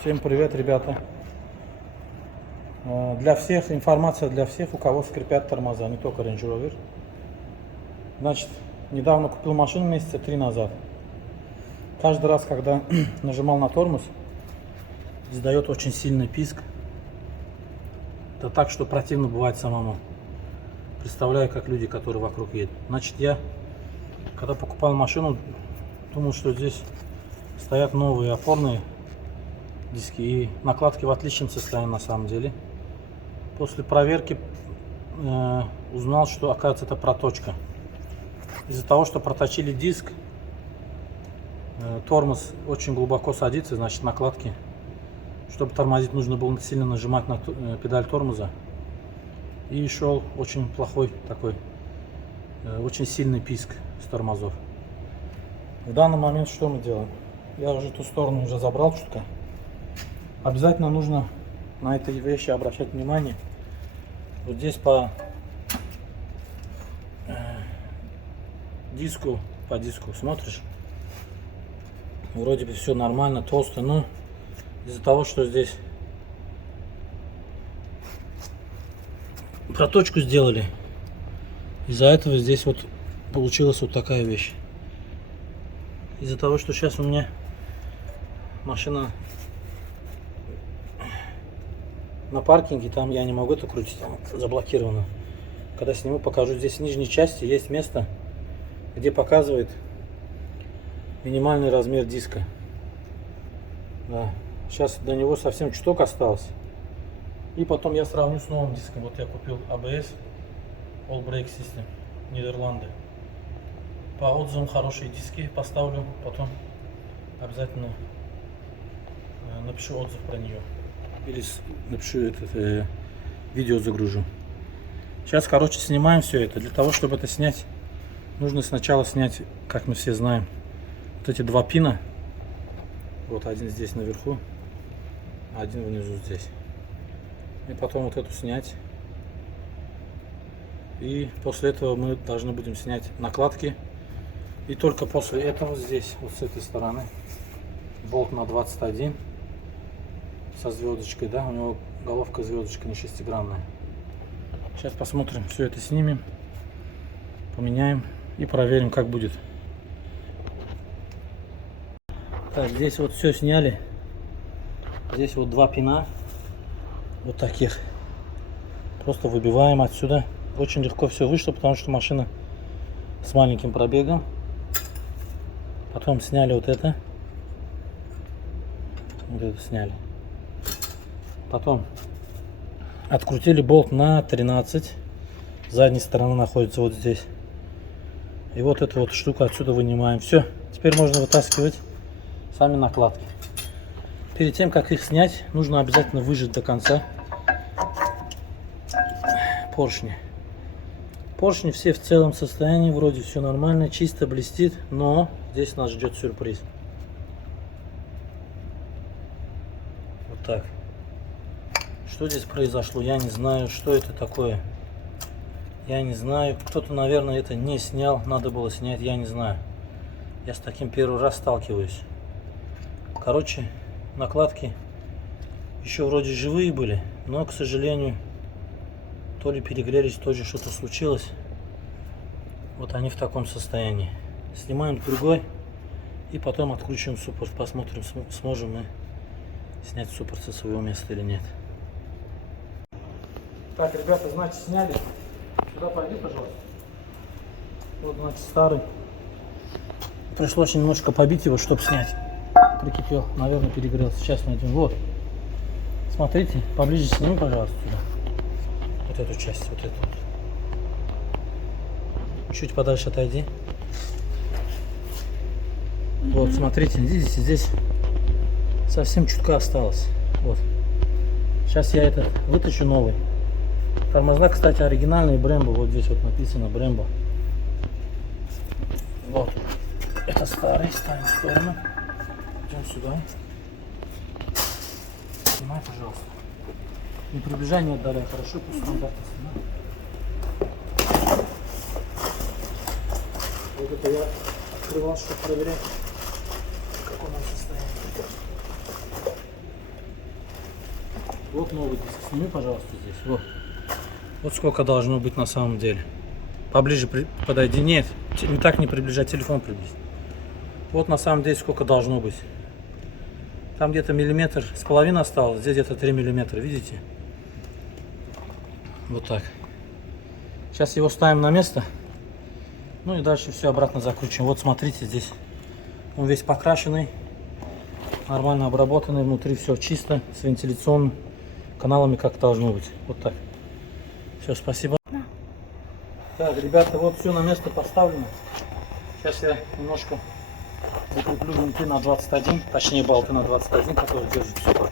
Всем привет, ребята. Для всех, информация для всех, у кого скрипят тормоза, не только Range Rover. Значит, недавно купил машину месяца 3 назад. Каждый раз, когда нажимал на тормоз, издает очень сильный писк. Это так, что противно бывает самому. Представляю, как люди, которые вокруг едут. Значит, я, когда покупал машину, думал, что здесь стоят новые опорные диски и накладки в отличном состоянии на самом деле. После проверки узнал, что оказывается это проточка. Из-за того, что проточили диск, тормоз очень глубоко садится, значит накладки. Чтобы тормозить, нужно было сильно нажимать на педаль тормоза. И шел очень плохой такой, очень сильный писк с тормозов. В данный момент что мы делаем? Я уже ту сторону уже забрал чутка. Обязательно нужно на эти вещи обращать внимание. Вот здесь по диску смотришь, вроде бы все нормально, толсто, но из-за того, что здесь проточку сделали, из-за этого здесь вот получилась вот такая вещь. Из-за того, что сейчас у меня машина на паркинге, там я не могу это крутить, там заблокировано. Когда сниму, покажу. Здесь в нижней части есть место, где показывает минимальный размер диска. Да. Сейчас до него совсем чуток осталось. И потом я сравню с новым диском. Вот я купил ABS All Brake System, Нидерланды. По отзывам хорошие диски поставлю. Потом обязательно напишу отзыв про нее. Или напишу видео загружу. Сейчас, короче, снимаем все это. Для того, чтобы это снять, нужно сначала снять, как мы все знаем, вот эти два пина. Вот один здесь наверху, один внизу здесь. И потом вот эту снять. И после этого мы должны будем снять накладки. И только после этого здесь, вот с этой стороны, болт на 21 со звездочкой, да, у него головка звездочка не шестигранная. Сейчас посмотрим, все это снимем, поменяем и проверим, как будет. Так, здесь вот все сняли. Здесь вот два пина, вот таких. Просто выбиваем отсюда. Очень легко все вышло, потому что машина с маленьким пробегом. Потом сняли вот это. Вот это сняли. Потом открутили болт на 13. С задней стороны находится вот здесь. И вот эту вот штуку отсюда вынимаем. Все. Теперь можно вытаскивать сами накладки. Перед тем, как их снять, нужно обязательно выжать до конца поршни. Поршни все в целом состоянии. Вроде все нормально, чисто блестит. Но здесь нас ждет сюрприз. Вот так. Что здесь произошло, я не знаю, что это такое. Я не знаю. Кто-то, наверное, это не снял. Надо было снять, я не знаю. Я с таким первый раз сталкиваюсь. Короче, накладки еще вроде живые были, но, к сожалению, то ли перегрелись, то ли что-то случилось. Вот они в таком состоянии. Снимаем другой и потом откручиваем суппорт. Посмотрим, сможем мы снять суппорт со своего места или нет. Так, ребята, значит, сняли. Сюда пойди, пожалуйста. Вот, значит, старый. Пришлось немножко побить его, чтобы снять. Прикипел, наверное, перегрелся. Сейчас найдем. Вот. Смотрите, поближе сними, пожалуйста, сюда. Вот эту часть, вот эту вот. Чуть подальше отойди. Вот, смотрите, видите, здесь совсем чутка осталось. Вот. Сейчас я это вытащу новый. Тормоза, кстати, оригинальные Brembo. Вот здесь вот написано Brembo. Вот. Это старый. Ставим в сторону. Идем сюда. Снимай, пожалуйста. Не приближай, не отдаляй. Хорошо, пусть стандартно снимай. Вот это я открывал, чтобы проверять, в каком он состоянии. Вот новый диск. Сними, пожалуйста, здесь. Вот. Вот сколько должно быть на самом деле. Поближе подойди. Нет, не так не приближай, телефон приблизь. Вот на самом деле сколько должно быть. Там где-то 1,5 миллиметра осталось, здесь где-то 3 миллиметра, видите? Вот так. Сейчас его ставим на место. Ну и дальше все обратно закручиваем. Вот смотрите, здесь он весь покрашенный, нормально обработанный, внутри все чисто, с вентиляционными каналами, как должно быть. Вот так. Все, спасибо. Да. Так, ребята, вот все на место поставлено. Сейчас я немножко закреплю винты на 21, точнее болты на 21, которые держат все.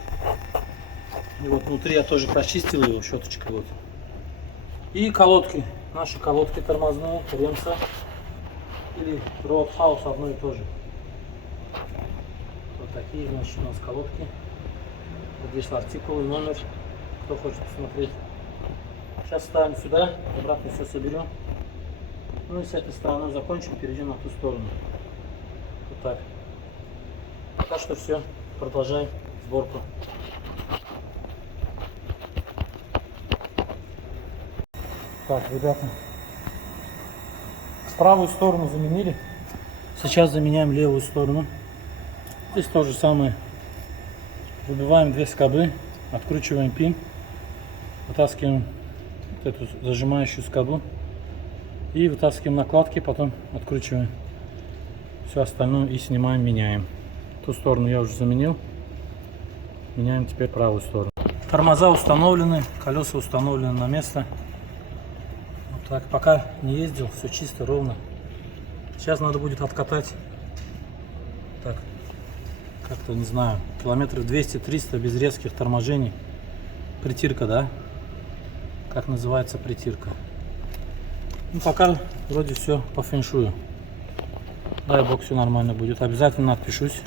И вот внутри я тоже прочистил его щеточкой. Вот. И колодки. Наши колодки тормозные, Ремса или Roadhouse, одно и то же. Вот такие, значит, у нас колодки. Вот здесь артикулы, номер, кто хочет посмотреть. Сейчас ставим сюда, обратно все соберем. Ну и с этой стороны закончим, перейдем на ту сторону. Вот так. Пока что все, продолжаем сборку. Так, ребята, правую сторону заменили. Сейчас заменяем левую сторону. Здесь то же самое. Выбиваем 2 скобы, откручиваем пин, вытаскиваем вот эту зажимающую скобу и вытаскиваем накладки, потом откручиваем все остальное и снимаем, меняем. Ту сторону я уже заменил. Меняем теперь правую сторону. Тормоза установлены, колеса установлены на место. Так, пока не ездил, все чисто, ровно. Сейчас надо будет откатать, так, как-то, не знаю, километров 200-300 без резких торможений. Притирка, да? Как называется притирка? Ну, пока вроде все по фэншую. Дай бог, все нормально будет. Обязательно отпишусь.